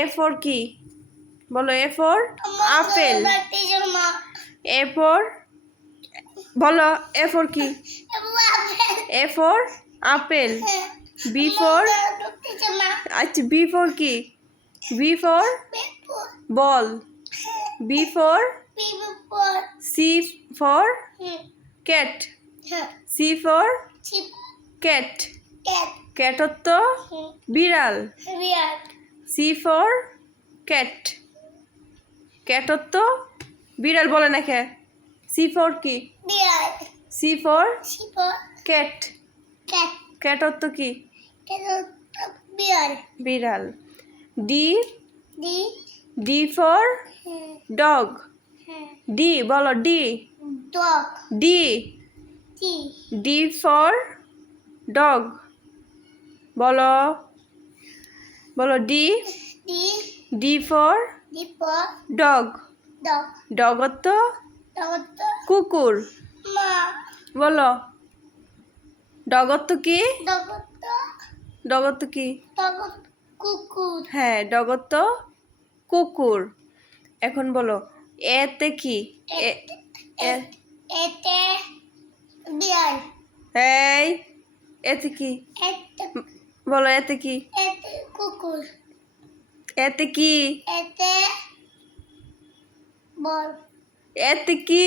এ for কি বলো? A for apple. A for বলো। এ ফর কি? A for apple. B for আচ্ছা বি ফর কি? B for ball. B for C for cat. C for cat. Cat অর্থ বিড়াল। C for cat. Cat অর্থ বিড়াল বলে না কে? সি ফর কি? C for cat. ক্যাট অর্থ কি? বিড়াল। D D for dog. D বলো। D D D for dog বলো। বলো D D for dog. Dog অর্থ কুকুর বলো। ডগ অর্থ কি? ডগ অর্থ কি? হ্যাঁ ডগ অর্থ কুকুর। এখন বলো এতে কি? এই এতে কি বলো? এতে কি? এতে কি? এতে কি?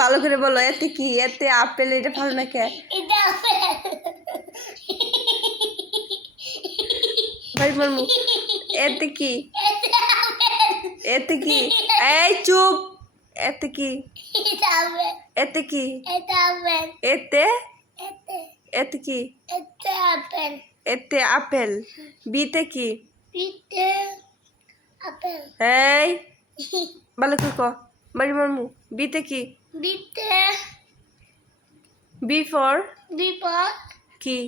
ভালো করে বলো। এতে কি? এতে আপেল। এটা ভালো না কে? ভাই মারমু। এতে কি? এতে কি? এই চুপ। এতে কি? এতে কি? এতে এতে কি? এতে আপেল। বিতে কি? এই ভালো করে ক। বাড়ি মারমু। বিতে কি? বি ফর কি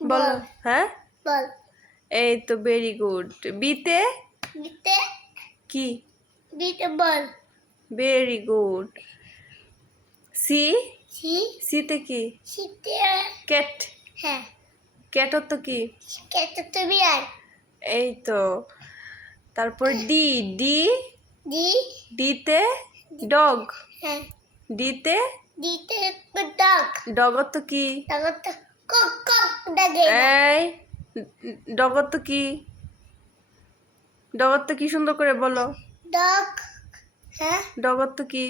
বলো? হ্যাঁ এই তো ভেরি গুড। বিতে কি? Very good. সি সিতে কি? ক্যাট। ক্যাট অর্থ কি? এই তো। তারপর ডি ডি ডিতে ডগ। ডিতে ডগ অর্থ কি? এই ডগ অর্থ কি? ডগ অর্থ কি? সুন্দর করে বলো। ডগ অর্থ কি?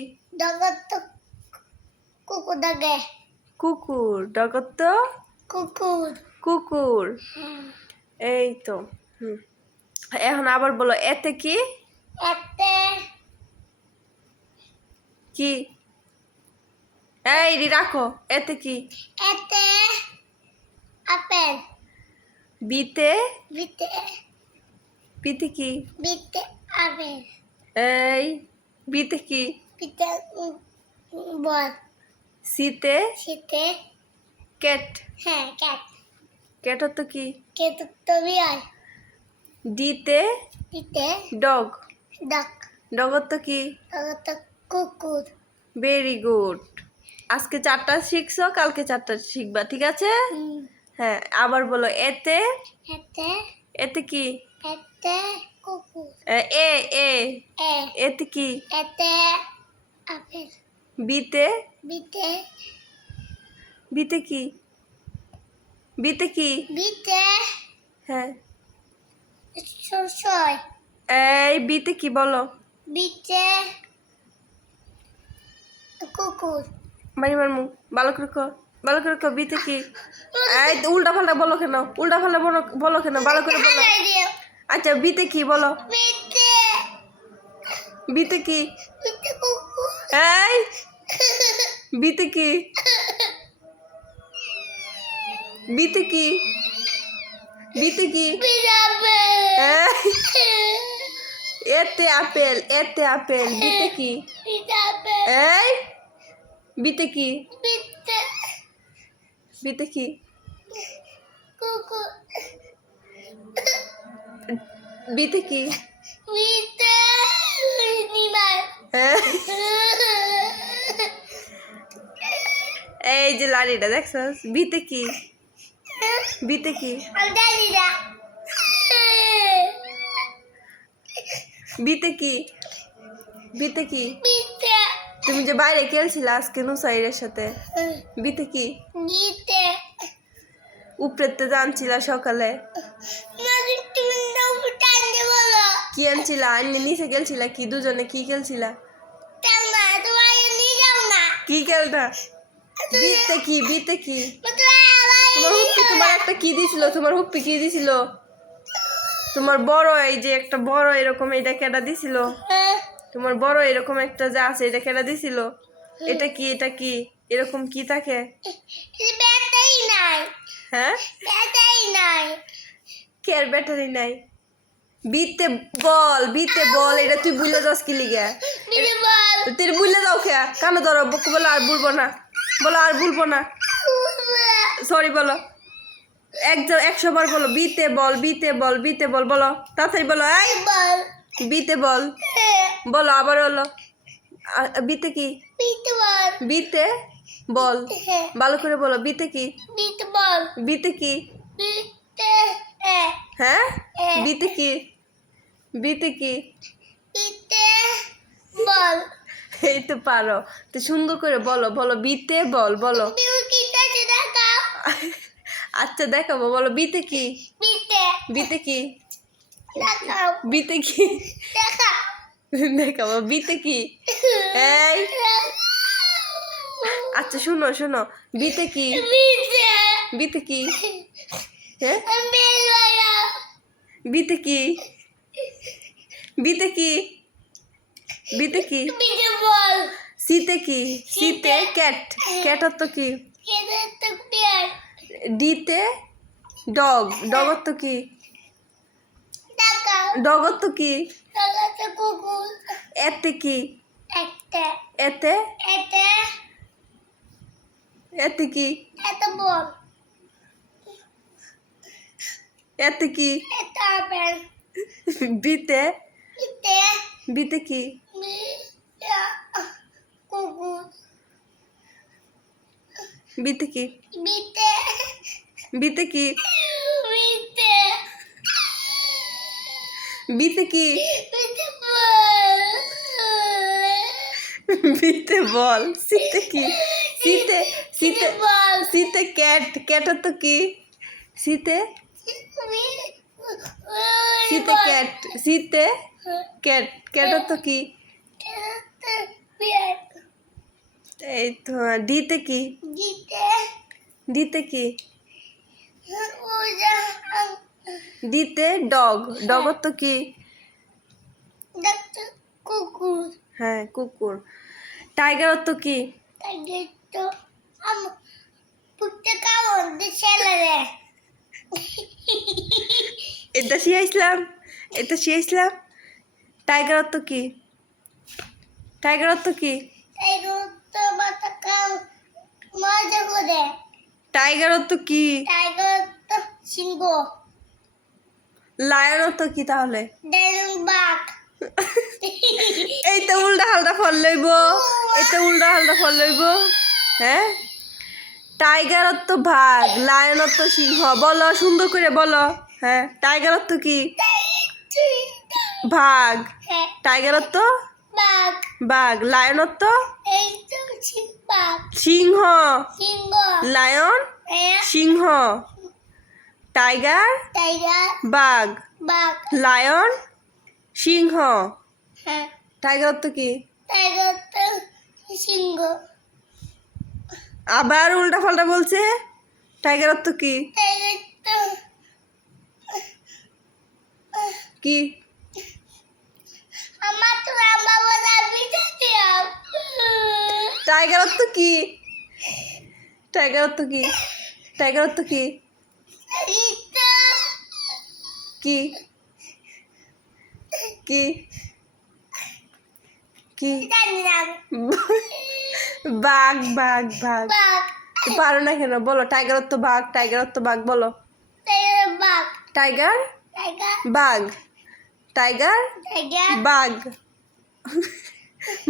কুকুর। ডগ অর্থ কুকুর। এই তো। এখন আবার বলো এতে কি? কি? এই রাখো। এতে কি? বিতে বিতে কি? এই বিতে কি? সিতে ক্যাট। ক্যাট অর্থ কি? ডিতে ডগ। ডগ অর্থ কি? Very good. আজকে 4টা শিখছো, কালকে 4টা শিখবা, ঠিক আছে? হ্যাঁ আবার বলো এতে এতে কি? এ এ এতে কি? বিতে বিতে কি? বিতে কি? হ্যাঁ এই বিতে কি বলো? বাড়ি মারমু। ভালো করে কো। ভালো করে কো। বিতে কি? এই উল্টা পাল্টা বলো কেন? উল্টা পাল্টা বলো কেন? ভালো করে বলো। আচ্ছা বিতে কি বলো? বিতে কি? এই বিতে কি? বিতে কি? বিতে কি? এতে আপেল। এতে আপেল। বিতে কি? এই বিতে কি? বিতে কি? বিতে কি? এই যে লাড়িটা দেখছস বিতে কি বিতে কি বিতে কি বিতে কি তুমি যে বাইরে খেলছিলে আজকে নুসাইরের সাথে বিতে কি উপরেতে জানছিলা সকালে কি আনছিলা আন্নি নিচে খেলছিলা কি দুজনে কি খেলছিলা কি খেলতা বিতে কি বিতে কি তোমার হুপ্পি তোমার একটা কি দিছিল তোমার হুপ্পি কি দিছিল তোমার বড় এই যে একটা বড় এরকম এটা কেডা দিছিল তোমার বড় এরকম একটা যা আছে এটা কেডা দিছিল এটা কি এরকম কি থাকে হ্যাঁ কে আর ব্যাটারি নাই বিতে বল এটা তুই বুঝলে যাস কি লিগে তুই বুঝলে যাও খেয়া কানো ধরো বলো আর বলবো না সরি বলো 100 বার বলো বিতে বল বলো তাড়াতাড়ি বলো এই বিতে বল বলো আবার বলো বিতে কি বিতে বল ভালো করে বলো বিতে কি বিতে কি হ্যাঁ বিতে কি এই তো পারো তো সুন্দর করে বলো বিতে বলো আচ্ছা দেখাবো বলো বিতে কি দেখাবো বিতে কি এই আচ্ছা শোনো বিতে কি হ্যাঁ বিতে কি শীতে ক্যাট অর্থ কি ডিতে ডগ অর্থ কি এতে কি এতে কি বিতে কি বিতে বল শীতে ক্যাট তো কি শীতে ক্যাট তো কি এই তো ডিতে ডগ তো কি হ্যাঁ কুকুর টাইগার তো কি এটা শিয়াইছিলাম টাইগার তো কি টাইগার তো কি সিংহ লায়ন তো কি তাহলে বাঘ এই তো উল্টা হালটা ফল লইব হ্যাঁ টাইগার তো বাঘ লায়ন তো সিংহ বলো সুন্দর করে বলো হ্যাঁ টাইগার তো কি বাঘ টাইগার তো বাঘ লায়ন তো সিংহ লায়ন সিংহ টাইগার বাঘ লায়ন সিংহ টাইগার তো কি সিংহ আবার উল্টা পাল্টা বলছে টাইগার তো কি কি টাইগার তো কি কি কি কি বাঘ পারো না কেন বলো টাইগার তো বাঘ বলো টাইগার বাঘ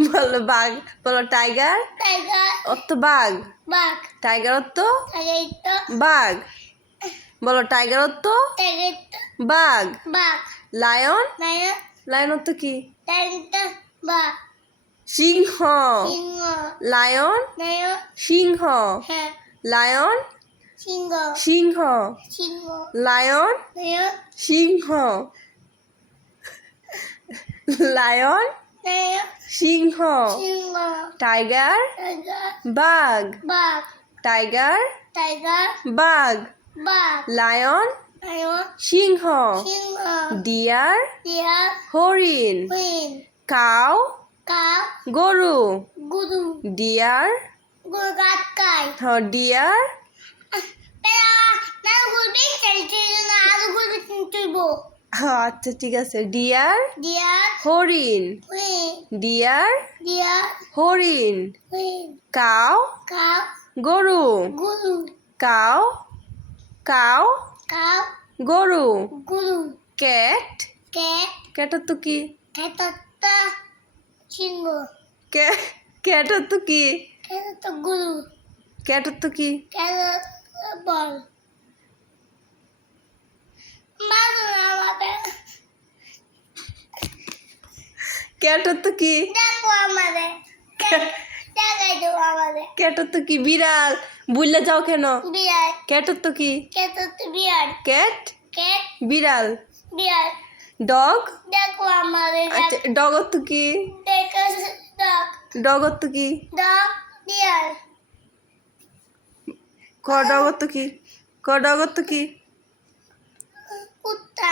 বলো বাঘ, বলো টাইগার টাইগার অর্থ বাঘ, বাঘ টাইগার অর্থ টাইগার বাঘ, বলো টাইগার অর্থ টাইগার বাঘ। বাঘ লায়ন, লায়ন লায়ন অর্থ কি? টাইগার বাঘ সিংহ, সিংহ লায়ন লায়ন সিংহ, হ্যাঁ লায়ন সিংহ সিংহ, সিংহ লায়ন লায়ন সিংহ, লায়ন লায়ন সিংহ, সিংহ টাইগার টাইগার বাঘ, বাঘ টাইগার টাইগার বাঘ, বাঘ লায়ন লায়ন সিংহ, সিংহ ডিয়ার ডিয়ার হরিণ, হুইন কাউ কাউ গরু, গুরু ডিয়ার গুরু গাটকাই ডিয়ার না গুরু খেলতে না আর গুরু তুইবো আচ্ছা ঠিক আছে, ডিয়ার ডিয়ার হরিণ, হুইন ডিয়ার ডিয়ার হরিণ, হুইন কাউ কাউ গরু, গুরু কাউ কাউ কাউ গরু, গুরু ক্যাট, ক্যাট ক্যাটের তো কি? খেতটা সিংহ ক্যাটের তো কি? খেতটা গুরু ক্যাটের তো কি? খেত বল মারো না আমাদের ক্যাটের তো কি? দেখো আমাদের দেখাই দেবো আমাদের ক্যাটের তো কি? বিড়াল, বুঝলে যাও কেন? বিড়াল ক্যাটের তো কি? খেতটা বিড়াল ক্যাট ক্যাট বিড়াল, বিড়াল ডগ, দেখো আমাদের আচ্ছা ডগর তো কি? দেখো ডগ ডগর তো কি? ডগ বিড়াল ডগর তো কি? ডগর তো কি? কুত্তা